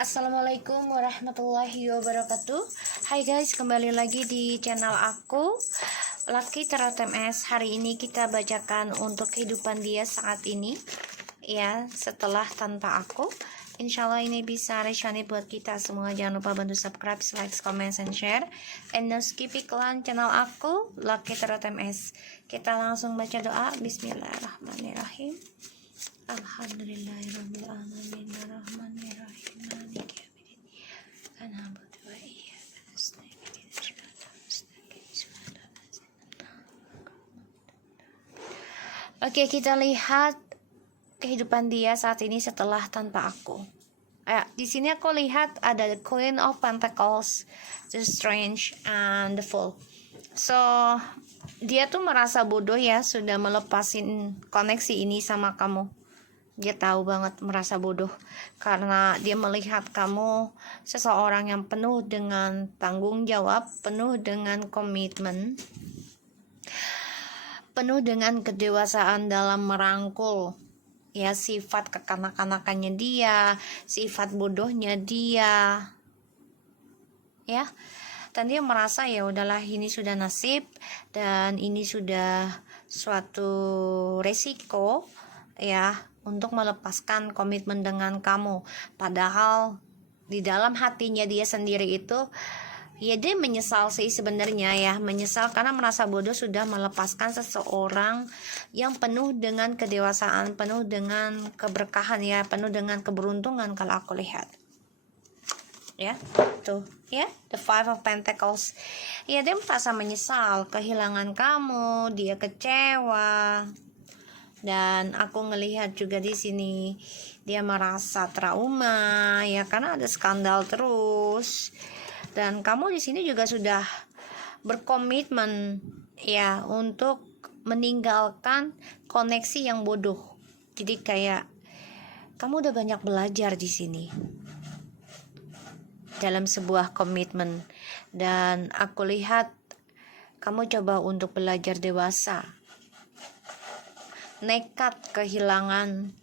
Assalamualaikum warahmatullahi wabarakatuh. Hai guys, kembali lagi di channel aku Lucky Tarot MS. Hari ini kita bacakan untuk kehidupan dia saat ini, ya, setelah tanpa aku. Insya Allah ini bisa resonate buat kita semua. Jangan lupa bantu subscribe, like, comment, and share. And no skip iklan channel aku Lucky Tarot MS. Kita langsung baca doa. Bismillahirrahmanirrahim. Alhamdulillahirabbil alamin arrahmanirrahim maliki yaumiddin. Ana na'budu wa iyyaka nasta'in ihdinas siratal mustaqim siratal ladzina. Oke, kita lihat kehidupan dia saat ini setelah tanpa aku. Di sini aku lihat ada the Queen of Pentacles, the Strange, and the Fool. So, dia tuh merasa bodoh ya sudah melepasin koneksi ini sama kamu. Dia tahu banget merasa bodoh karena dia melihat kamu seseorang yang penuh dengan tanggung jawab, penuh dengan komitmen, penuh dengan kedewasaan dalam merangkul ya sifat kekanak-kanakannya dia, sifat bodohnya dia. Ya. Dan dia merasa ya udahlah, ini sudah nasib dan ini sudah suatu resiko ya untuk melepaskan komitmen dengan kamu. Padahal di dalam hatinya dia sendiri itu ya dia menyesal sih sebenarnya ya, menyesal karena merasa bodoh sudah melepaskan seseorang yang penuh dengan kedewasaan, penuh dengan keberkahan ya, penuh dengan keberuntungan kalau aku lihat. Ya, tuh ya, the Five of Pentacles. Ya, dia merasa menyesal kehilangan kamu, dia kecewa. Dan aku ngelihat juga di sini dia merasa trauma ya karena ada skandal terus. Dan kamu di sini juga sudah berkomitmen ya untuk meninggalkan koneksi yang bodoh. Jadi kayak kamu udah banyak belajar di sini dalam sebuah komitmen, dan aku lihat kamu coba untuk belajar dewasa, nekat kehilangan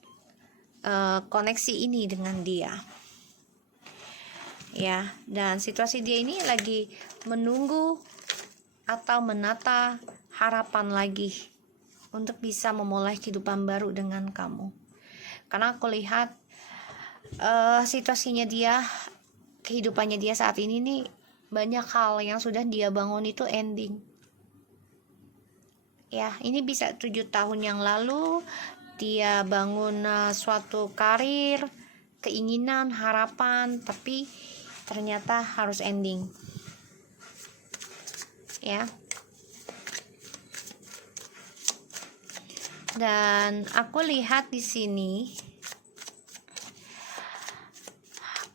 koneksi ini dengan dia ya. Dan situasi dia ini lagi menunggu atau menata harapan lagi untuk bisa memulai kehidupan baru dengan kamu, karena aku lihat situasinya dia, kehidupannya dia saat ini nih, banyak hal yang sudah dia bangun itu ending. Ya, ini bisa 7 tahun yang lalu dia bangun suatu karir, keinginan, harapan, tapi ternyata harus ending. Ya. Dan aku lihat di sini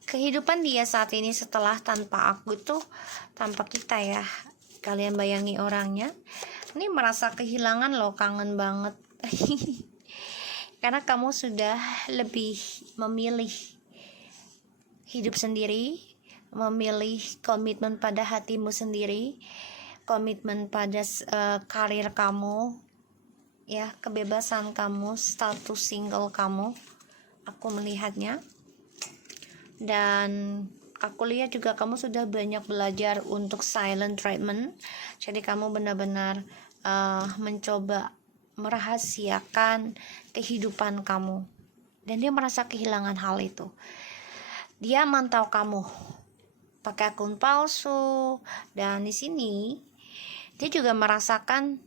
kehidupan dia saat ini setelah tanpa aku itu, tanpa kita ya. Kalian bayangi orangnya. Ini merasa kehilangan loh, kangen banget. Karena kamu sudah lebih memilih hidup sendiri, memilih komitmen pada hatimu sendiri, komitmen pada karir kamu, ya, kebebasan kamu, status single kamu. Aku melihatnya. Dan aku lihat juga kamu sudah banyak belajar untuk silent treatment. Jadi kamu benar-benar mencoba merahasiakan kehidupan kamu, dan dia merasa kehilangan hal itu. Dia mantau kamu pakai akun palsu, dan di sini dia juga merasakan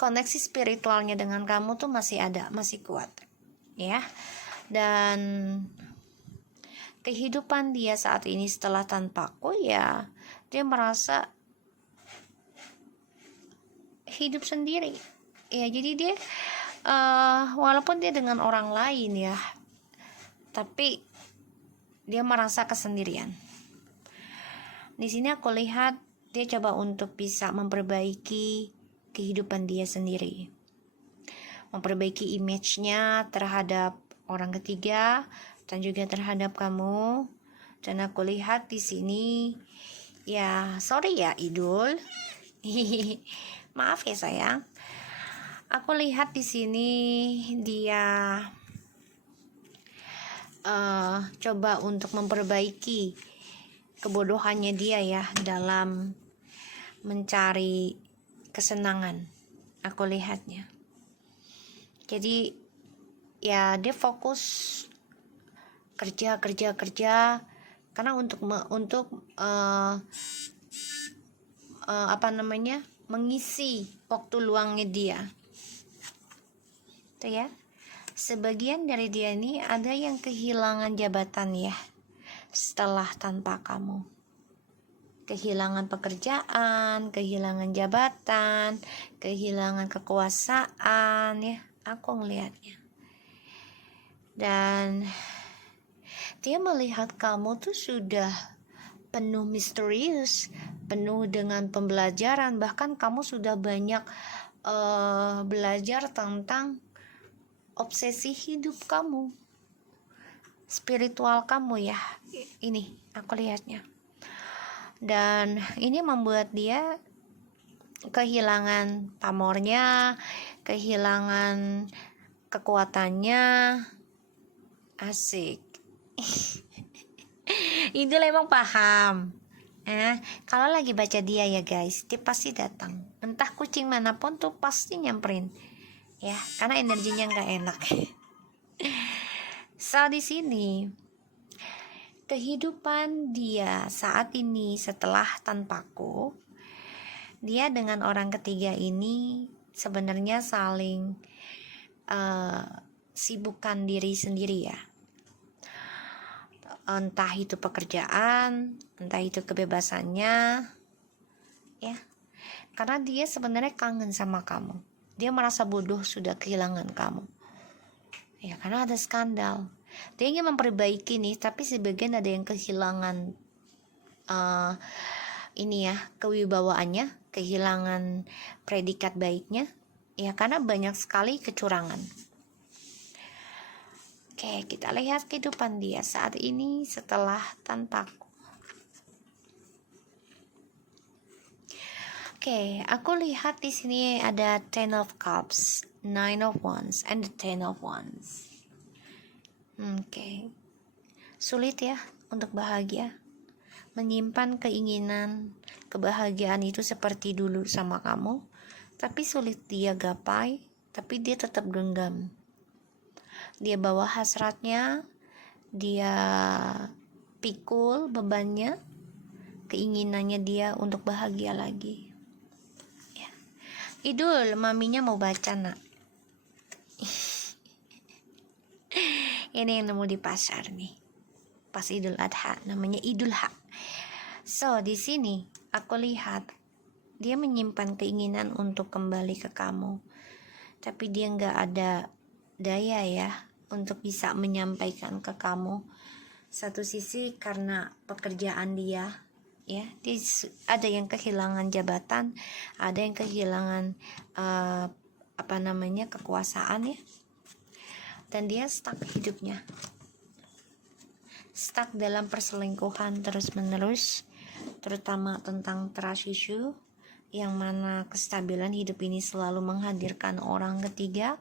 koneksi spiritualnya dengan kamu tuh masih ada, masih kuat ya. Dan kehidupan dia saat ini setelah tanpa aku ya, dia merasa hidup sendiri ya. Jadi dia walaupun dia dengan orang lain ya, tapi dia merasa kesendirian. Di sini aku lihat dia coba untuk bisa memperbaiki kehidupan dia sendiri, memperbaiki image-nya terhadap orang ketiga dan juga terhadap kamu. Dan aku lihat di sini ya, sorry ya Idul. Maaf ya sayang. Aku lihat di sini dia coba untuk memperbaiki kebodohannya dia ya dalam mencari kesenangan, aku lihatnya. Jadi ya dia fokus kerja karena untuk mengisi waktu luangnya dia itu ya. Sebagian dari dia ini ada yang kehilangan jabatan ya setelah tanpa kamu, kehilangan pekerjaan, kehilangan jabatan, kehilangan kekuasaan ya, aku ngelihatnya. Dan dia melihat kamu tuh sudah penuh misterius, penuh dengan pembelajaran, bahkan kamu sudah banyak belajar tentang obsesi hidup kamu, spiritual kamu ya, ini aku lihatnya. Dan ini membuat dia kehilangan pamornya, kehilangan kekuatannya. Asik. Itu emang paham. Kalau lagi baca dia ya guys, dia pasti datang. Entah kucing manapun tuh pasti nyamperin. Ya, karena energinya nggak enak. So di sini kehidupan dia saat ini setelah tanpaku, dia dengan orang ketiga ini sebenarnya saling sibukkan diri sendiri ya. Entah itu pekerjaan, entah itu kebebasannya ya. Karena dia sebenarnya kangen sama kamu. Dia merasa bodoh sudah kehilangan kamu. Ya, karena ada skandal. Dia ingin memperbaiki nih, tapi sebagian ada yang kehilangan kewibawaannya, kehilangan predikat baiknya. Ya, karena banyak sekali kecurangan. Oke, kita lihat kehidupan dia saat ini setelah tanpaku. Oke, aku lihat di sini ada Ten of Cups, Nine of Wands, and the Ten of Wands. Oke, sulit ya untuk bahagia, menyimpan keinginan kebahagiaan itu seperti dulu sama kamu, tapi sulit dia gapai, tapi dia tetap genggam. Dia bawa hasratnya, dia pikul bebannya, keinginannya dia untuk bahagia lagi. Idul, maminya mau baca nak. Ini yang nemu di pasar nih, pas Idul Adha, namanya Idul Ha. So di sini aku lihat dia menyimpan keinginan untuk kembali ke kamu, tapi dia nggak ada daya ya untuk bisa menyampaikan ke kamu. Satu sisi karena pekerjaan dia. Ya, ada yang kehilangan jabatan, ada yang kehilangan kekuasaan ya, dan dia stuck hidupnya, stuck dalam perselingkuhan terus menerus, terutama tentang trust issue, yang mana kestabilan hidup ini selalu menghadirkan orang ketiga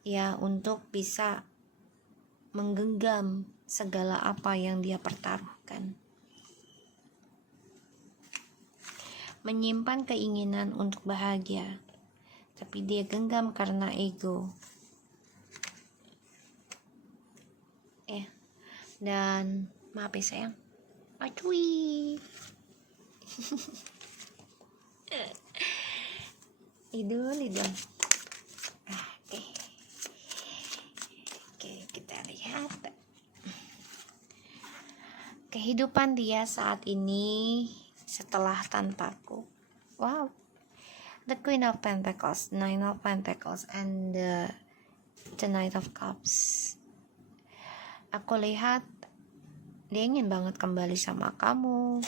ya untuk bisa menggenggam segala apa yang dia pertaruhkan. Menyimpan keinginan untuk bahagia, tapi dia genggam karena ego. Dan maaf ya sayang, acui. Idul. Oke, kita lihat kehidupan dia saat ini setelah tanpaku. Wow, the Queen of Pentacles, Nine of Pentacles, and the Knight of Cups. Aku lihat dia ingin banget kembali sama kamu,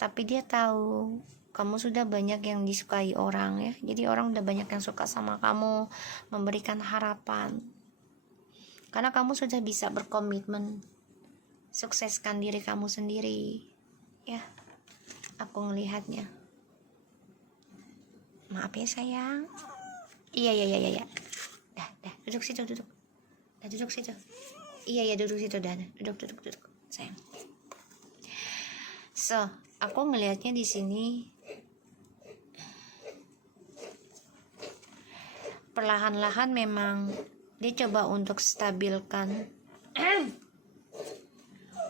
tapi dia tahu kamu sudah banyak yang disukai orang ya. Jadi orang udah banyak yang suka sama kamu, memberikan harapan. Karena kamu sudah bisa berkomitmen sukseskan diri kamu sendiri ya. Aku ngelihatnya. Maaf ya sayang. Iya. Dah, duduk situ. Dah, duduk situ. Iya duduk situ dan duduk sayang. So aku ngelihatnya di sini perlahan-lahan memang dia coba untuk stabilkan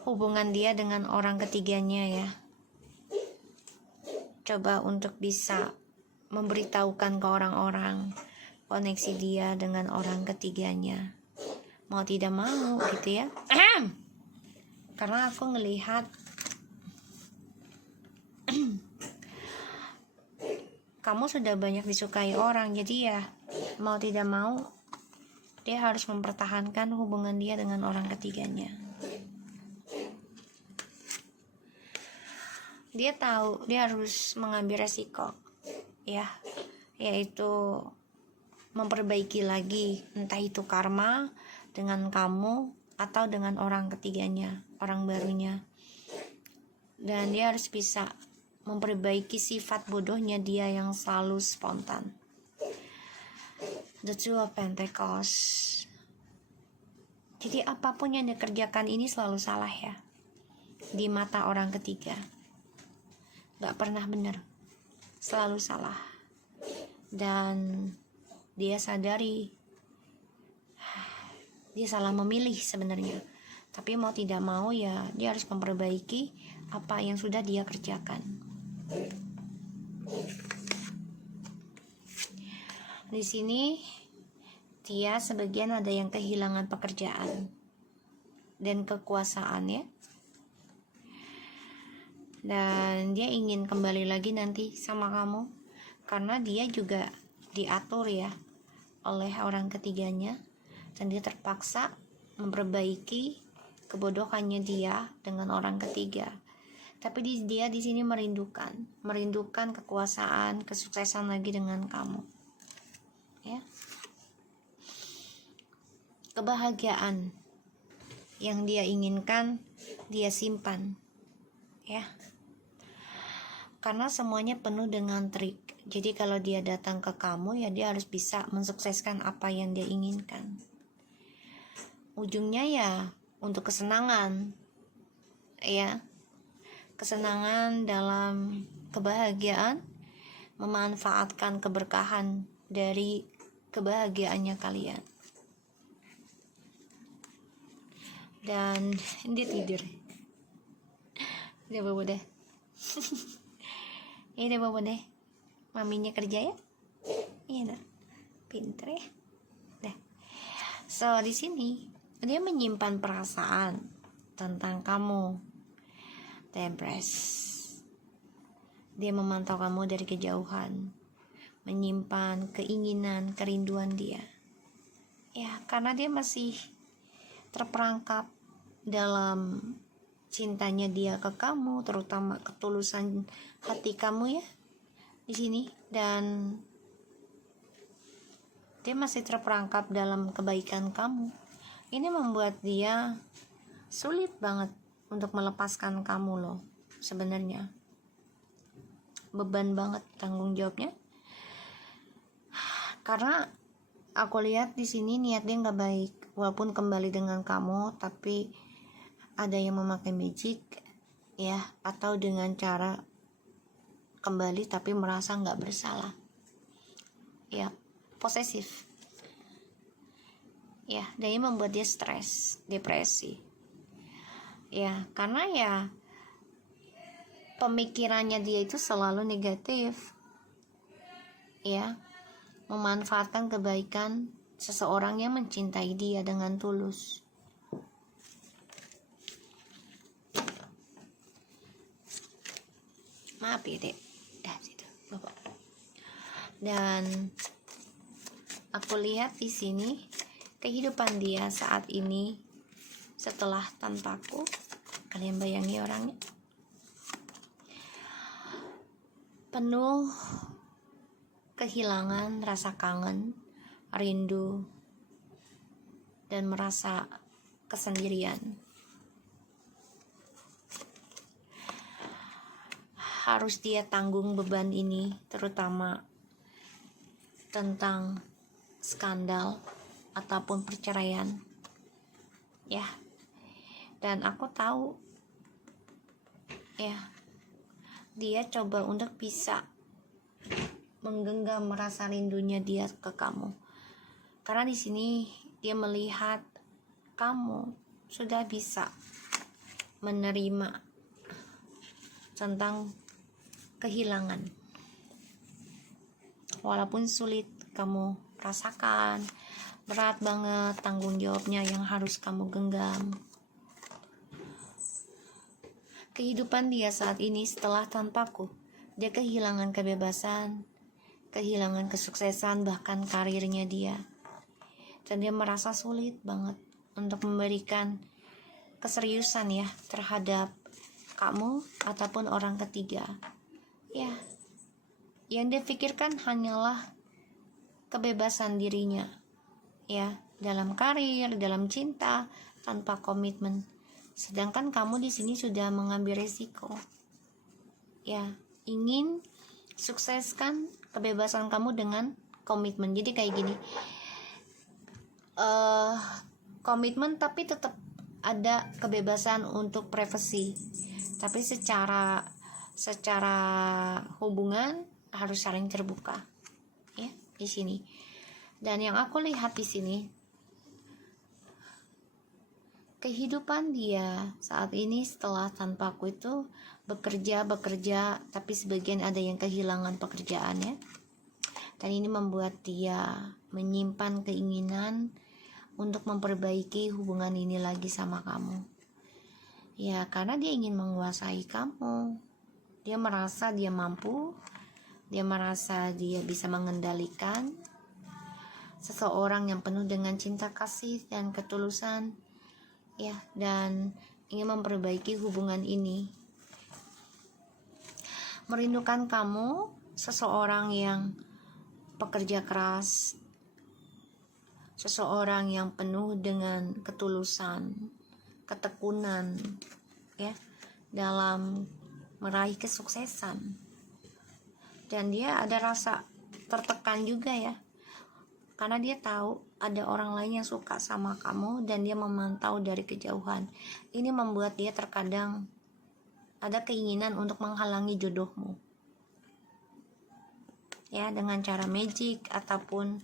hubungan dia dengan orang ketiganya ya. Coba untuk bisa memberitahukan ke orang-orang koneksi dia dengan orang ketiganya. Mau tidak mau gitu ya. Karena aku ngelihat kamu sudah banyak disukai orang, jadi ya mau tidak mau dia harus mempertahankan hubungan dia dengan orang ketiganya. Dia tahu dia harus mengambil resiko ya, yaitu memperbaiki lagi entah itu karma dengan kamu atau dengan orang ketiganya, orang barunya. Dan dia harus bisa memperbaiki sifat bodohnya dia yang selalu spontan. The Two of Pentacles. Jadi apapun yang dikerjakan ini selalu salah ya, di mata orang ketiga. Gak pernah benar, selalu salah. Dan dia sadari dia salah memilih sebenarnya, tapi mau tidak mau ya dia harus memperbaiki apa yang sudah dia kerjakan. Di sini dia sebagian ada yang kehilangan pekerjaan dan kekuasaan ya, dan dia ingin kembali lagi nanti sama kamu karena dia juga diatur ya oleh orang ketiganya. Dan dia terpaksa memperbaiki kebodohannya dia dengan orang ketiga. Tapi dia di sini merindukan kekuasaan, kesuksesan lagi dengan kamu. Ya. Kebahagiaan yang dia inginkan dia simpan. Ya. Karena semuanya penuh dengan trik. Jadi kalau dia datang ke kamu ya dia harus bisa mensukseskan apa yang dia inginkan. Ujungnya ya untuk kesenangan ya, kesenangan dalam kebahagiaan, memanfaatkan keberkahan dari kebahagiaannya kalian. Dan dia tidur udah bobo deh. Ya udah bobo deh, maminya kerja ya. Iya dah, pinter ya. Dah. So di sini dia menyimpan perasaan tentang kamu, Empress. Dia memantau kamu dari kejauhan, menyimpan keinginan, kerinduan dia. Ya, karena dia masih terperangkap dalam cintanya dia ke kamu, terutama ketulusan hati kamu ya di sini, dan dia masih terperangkap dalam kebaikan kamu. Ini membuat dia sulit banget untuk melepaskan kamu loh. Sebenarnya beban banget tanggung jawabnya. Karena aku lihat di sini niat dia nggak baik. Walaupun kembali dengan kamu, tapi ada yang memakai magic ya, atau dengan cara kembali tapi merasa nggak bersalah. Ya, posesif. Ya, dan ini membuat dia stres, depresi. Ya, karena ya pemikirannya dia itu selalu negatif. Ya, memanfaatkan kebaikan seseorang yang mencintai dia dengan tulus. Maaf ya, Dek. Dah situ, Bapak. Dan aku lihat di sini kehidupan dia saat ini setelah tanpaku. Kalian bayangi orangnya penuh kehilangan rasa kangen, rindu, dan merasa kesendirian. Harus dia tanggung beban ini, terutama tentang skandal ataupun perceraian ya. Dan aku tahu ya, dia coba untuk bisa menggenggam rasa rindunya dia ke kamu, karena di sini dia melihat kamu sudah bisa menerima tentang kehilangan. Walaupun sulit kamu rasakan, berat banget tanggung jawabnya yang harus kamu genggam. Kehidupan dia saat ini setelah tanpaku, dia kehilangan kebebasan, kehilangan kesuksesan, bahkan karirnya dia. Dan dia merasa sulit banget untuk memberikan keseriusan ya terhadap kamu ataupun orang ketiga. Ya, yang dia pikirkan hanyalah kebebasan dirinya, ya, dalam karir, dalam cinta, tanpa komitmen. Sedangkan kamu di sini sudah mengambil resiko, ya, ingin sukseskan kebebasan kamu dengan komitmen. Jadi kayak gini, komitmen tapi tetap ada kebebasan untuk privasi. Tapi secara hubungan harus saling terbuka, ya, di sini. Dan yang aku lihat di sini, kehidupan dia saat ini setelah tanpa aku itu bekerja, tapi sebagian ada yang kehilangan pekerjaannya. Dan ini membuat dia menyimpan keinginan untuk memperbaiki hubungan ini lagi sama kamu. Ya, karena dia ingin menguasai kamu. Dia merasa dia mampu, dia merasa dia bisa mengendalikan seseorang yang penuh dengan cinta kasih dan ketulusan, ya, dan ingin memperbaiki hubungan ini. Merindukan kamu, seseorang yang pekerja keras, seseorang yang penuh dengan ketulusan, ketekunan, ya, dalam meraih kesuksesan. Dan dia ada rasa tertekan juga ya, karena dia tahu ada orang lain yang suka sama kamu dan dia memantau dari kejauhan. Ini membuat dia terkadang ada keinginan untuk menghalangi jodohmu, ya, dengan cara magic ataupun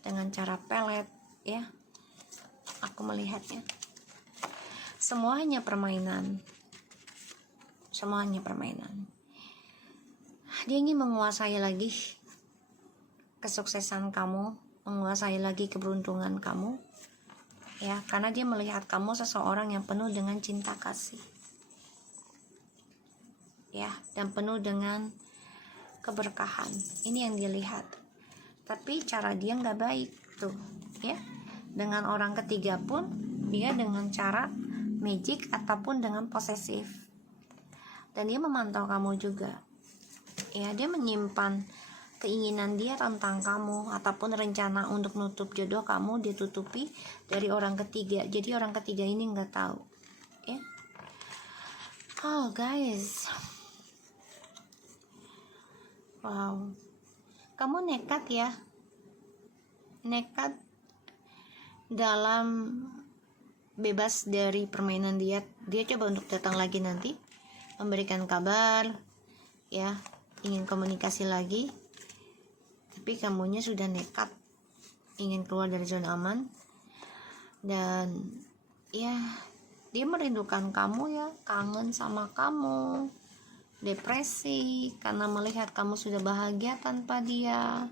dengan cara pelet, ya. Aku melihatnya semuanya permainan. Dia ingin menguasai lagi kesuksesan kamu, menguasai lagi keberuntungan kamu, ya, karena dia melihat kamu seseorang yang penuh dengan cinta kasih, ya, dan penuh dengan keberkahan. Ini yang dia lihat. Tapi cara dia nggak baik tuh, ya. Dengan orang ketiga pun dia dengan cara magic ataupun dengan posesif. Dan dia memantau kamu juga, ya. Dia menyimpan keinginan dia tentang kamu ataupun rencana untuk nutup jodoh kamu dia tutupi dari orang ketiga. Jadi orang ketiga ini nggak tahu, ya. Oh guys, wow, kamu nekat ya, nekat dalam bebas dari permainan dia. Dia coba untuk datang lagi nanti, memberikan kabar, ya, ingin komunikasi lagi. Tapi kamunya sudah nekat, ingin keluar dari zona aman. Dan ya, dia merindukan kamu ya, kangen sama kamu, depresi karena melihat kamu sudah bahagia tanpa dia.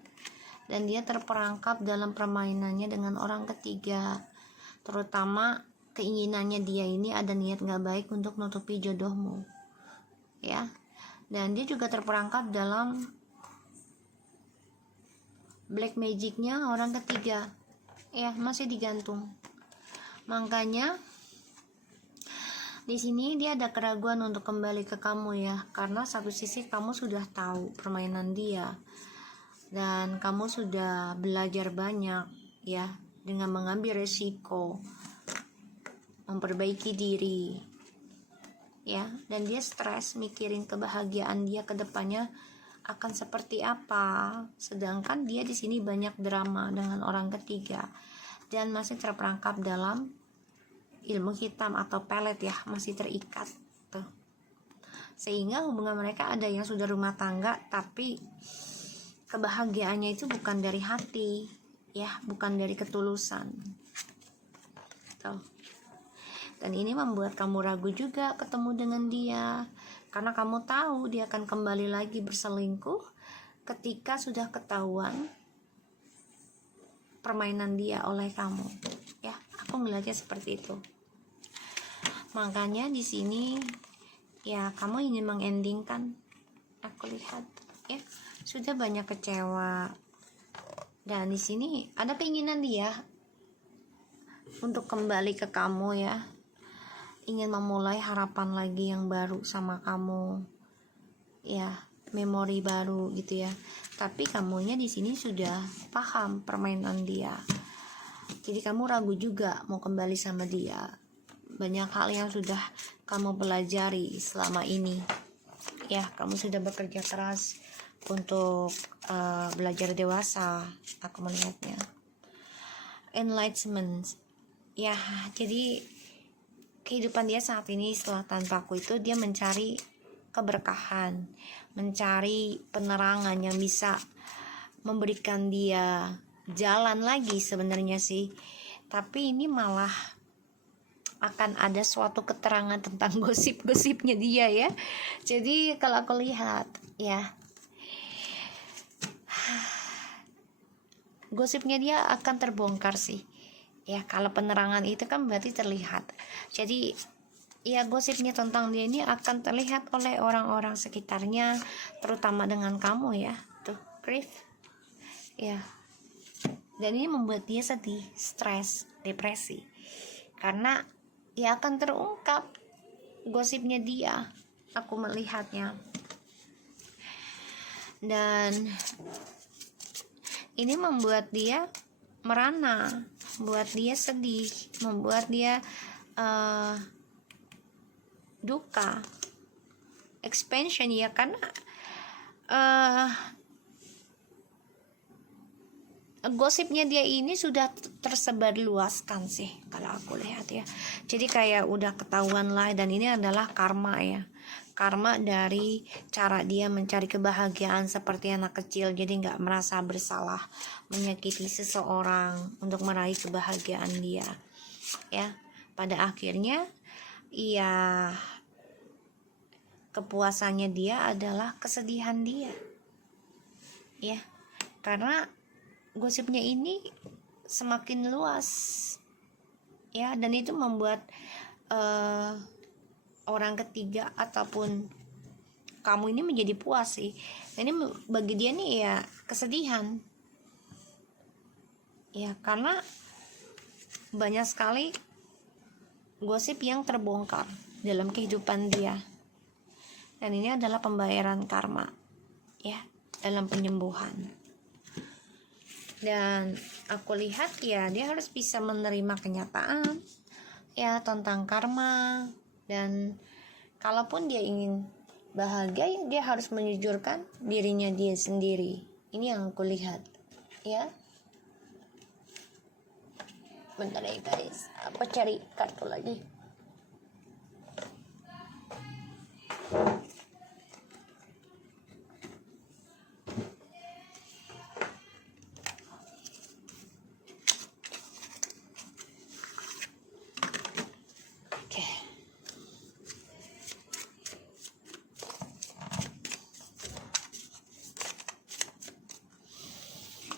Dan dia terperangkap dalam permainannya dengan orang ketiga. Terutama keinginannya dia ini ada niat gak baik untuk nutupi jodohmu, ya. Dan dia juga terperangkap dalam black magicnya orang ketiga, ya, masih digantung. Makanya di sini dia ada keraguan untuk kembali ke kamu ya, karena satu sisi kamu sudah tahu permainan dia dan kamu sudah belajar banyak, ya, dengan mengambil resiko, memperbaiki diri, ya. Dan dia stres mikirin kebahagiaan dia ke depannya akan seperti apa, sedangkan dia di sini banyak drama dengan orang ketiga dan masih terperangkap dalam ilmu hitam atau pelet ya, masih terikat tuh. Sehingga hubungan mereka ada yang sudah rumah tangga, tapi kebahagiaannya itu bukan dari hati ya, bukan dari ketulusan tuh. Dan ini membuat kamu ragu juga ketemu dengan dia, karena kamu tahu dia akan kembali lagi berselingkuh ketika sudah ketahuan permainan dia oleh kamu ya. Aku melihatnya seperti itu. Makanya di sini ya kamu ingin mengendingkan, aku lihat ya, sudah banyak kecewa, dan di sini ada keinginan dia untuk kembali ke kamu ya, ingin memulai harapan lagi yang baru sama kamu ya, memori baru gitu ya. Tapi kamunya di sini sudah paham permainan dia, jadi kamu ragu juga mau kembali sama dia. Banyak hal yang sudah kamu pelajari selama ini ya, kamu sudah bekerja keras untuk belajar dewasa, aku melihatnya. Enlightenment ya, jadi kehidupan dia saat ini setelah tanpaku itu dia mencari keberkahan, mencari penerangan yang bisa memberikan dia jalan lagi sebenarnya sih. Tapi ini malah akan ada suatu keterangan tentang gosip-gosipnya dia ya. Jadi kalau aku lihat ya, gosipnya dia akan terbongkar sih ya. Kalau penerangan itu kan berarti terlihat. Jadi ya, gosipnya tentang dia ini akan terlihat oleh orang-orang sekitarnya, terutama dengan kamu ya. Tuh, grief ya. Dan ini membuat dia sedih, stres, depresi, karena ya akan terungkap gosipnya dia, aku melihatnya. Dan ini membuat dia merana, membuat dia sedih, membuat dia duka, expansion ya, karena gosipnya dia ini sudah tersebar luaskan sih kalau aku lihat ya. Jadi kayak udah ketahuan lah, dan ini adalah karma ya, karma dari cara dia mencari kebahagiaan seperti anak kecil. Jadi nggak merasa bersalah menyakiti seseorang untuk meraih kebahagiaan dia ya. Pada akhirnya iya, kepuasannya dia adalah kesedihan dia ya, karena gosipnya ini semakin luas ya, dan itu membuat orang ketiga ataupun kamu ini menjadi puas sih. Ini bagi dia nih ya kesedihan ya, karena banyak sekali gosip yang terbongkar dalam kehidupan dia, dan ini adalah pembayaran karma ya, dalam penyembuhan. Dan aku lihat ya, dia harus bisa menerima kenyataan ya tentang karma. Dan kalaupun dia ingin bahagia, dia harus menjujurkan dirinya dia sendiri. Ini yang aku lihat ya. Bentar ya guys, aku cari kartu lagi.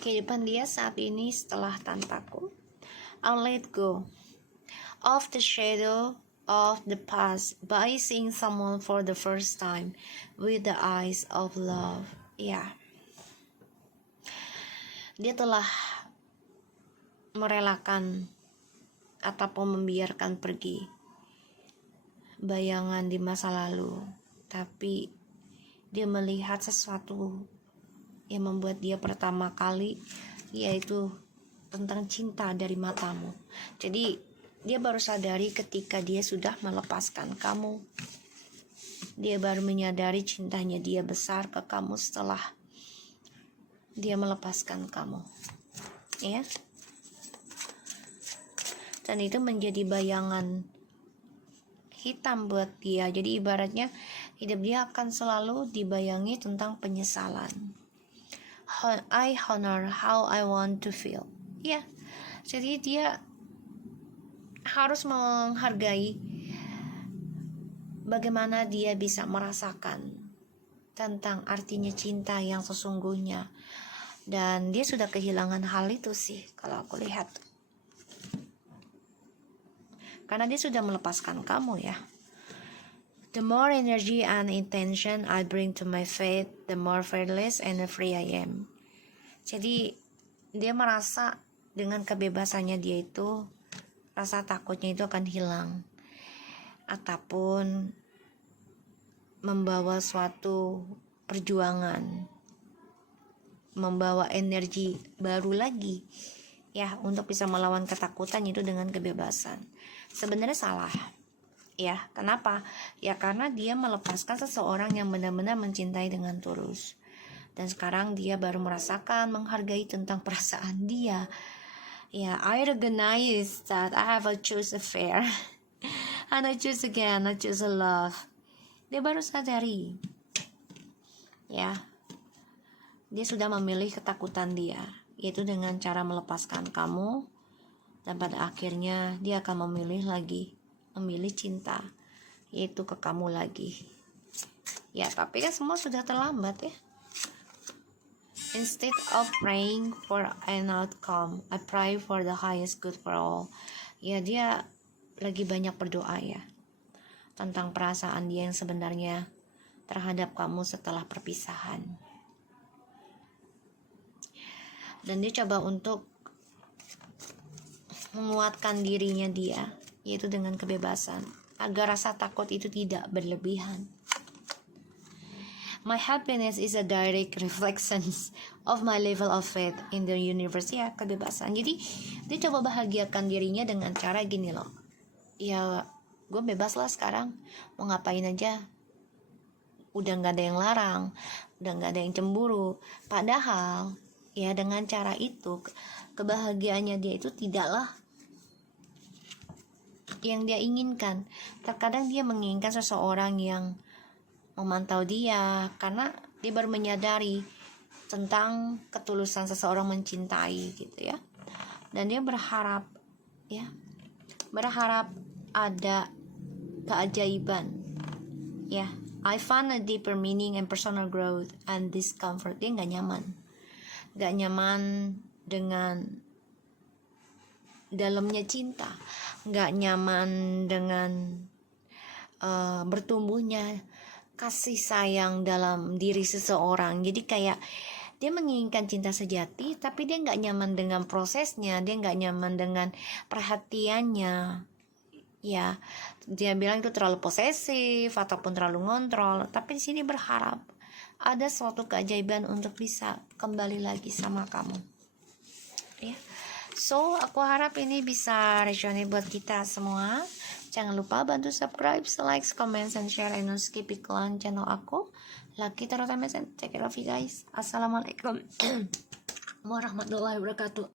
Kehidupan dia saat ini setelah tanpaku. I'll let go of the shadow of the past by seeing someone for the first time with the eyes of love. Ya, dia telah merelakan ataupun membiarkan pergi bayangan di masa lalu, tapi dia melihat sesuatu yang membuat dia pertama kali, yaitu tentang cinta dari matamu. Jadi dia baru sadari ketika dia sudah melepaskan kamu. Dia baru menyadari cintanya dia besar ke kamu setelah dia melepaskan kamu ya. dan itu menjadi bayangan hitam buat dia. Jadi ibaratnya hidup dia akan selalu dibayangi tentang penyesalan. I honor how I want to feel. Ya, jadi dia harus menghargai bagaimana dia bisa merasakan tentang artinya cinta yang sesungguhnya. Dan dia sudah kehilangan hal itu sih kalau aku lihat. Karena dia sudah melepaskan kamu ya. The more energy and intention I bring to my faith, the more fearless and free I am. Jadi dia merasa dengan kebebasannya dia itu, rasa takutnya itu akan hilang. Ataupun membawa suatu perjuangan, membawa energi baru lagi ya untuk bisa melawan ketakutan itu dengan kebebasan. Sebenarnya salah ya. Kenapa? Ya karena dia melepaskan seseorang yang benar-benar mencintai dengan tulus, dan sekarang dia baru merasakan menghargai tentang perasaan dia. Ya, I recognize that I have a choose affair and I choose again, I choose a love. Dia baru sadari ya, dia sudah memilih ketakutan dia, yaitu dengan cara melepaskan kamu, dan pada akhirnya dia akan memilih cinta, yaitu ke kamu lagi ya. Tapi kan semua sudah terlambat ya. Instead of praying for an outcome, I pray for the highest good for all. Ya, dia lagi banyak berdoa ya tentang perasaan dia yang sebenarnya terhadap kamu setelah perpisahan. Dan dia coba untuk menguatkan dirinya dia, yaitu dengan kebebasan, agar rasa takut itu tidak berlebihan. My happiness is a direct reflection of my level of faith in the universe. Ya, kebebasan. Jadi dia coba bahagiakan dirinya dengan cara gini loh. Ya, gue bebas lah sekarang, mau ngapain aja. Udah gak ada yang larang, udah gak ada yang cemburu. Padahal ya dengan cara itu kebahagiaannya dia itu tidaklah yang dia inginkan. Terkadang dia menginginkan seseorang yang memantau dia, karena dia baru menyadari tentang ketulusan seseorang mencintai gitu ya. Dan dia berharap ada keajaiban ya. I found a deeper meaning and personal growth and discomfort. Dia gak nyaman dengan dalamnya cinta, gak nyaman dengan bertumbuhnya kasih sayang dalam diri seseorang. Jadi kayak dia menginginkan cinta sejati, tapi dia gak nyaman dengan prosesnya, dia gak nyaman dengan perhatiannya ya. Dia bilang itu terlalu posesif ataupun terlalu ngontrol. Tapi di sini berharap ada suatu keajaiban untuk bisa kembali lagi sama kamu ya. So aku harap ini bisa resonate buat kita semua. Jangan lupa bantu subscribe, like, comment, and share, and don't skip iklan channel aku. Lucky Tarot MSN. Take care of you guys. Assalamualaikum warahmatullahi wabarakatuh.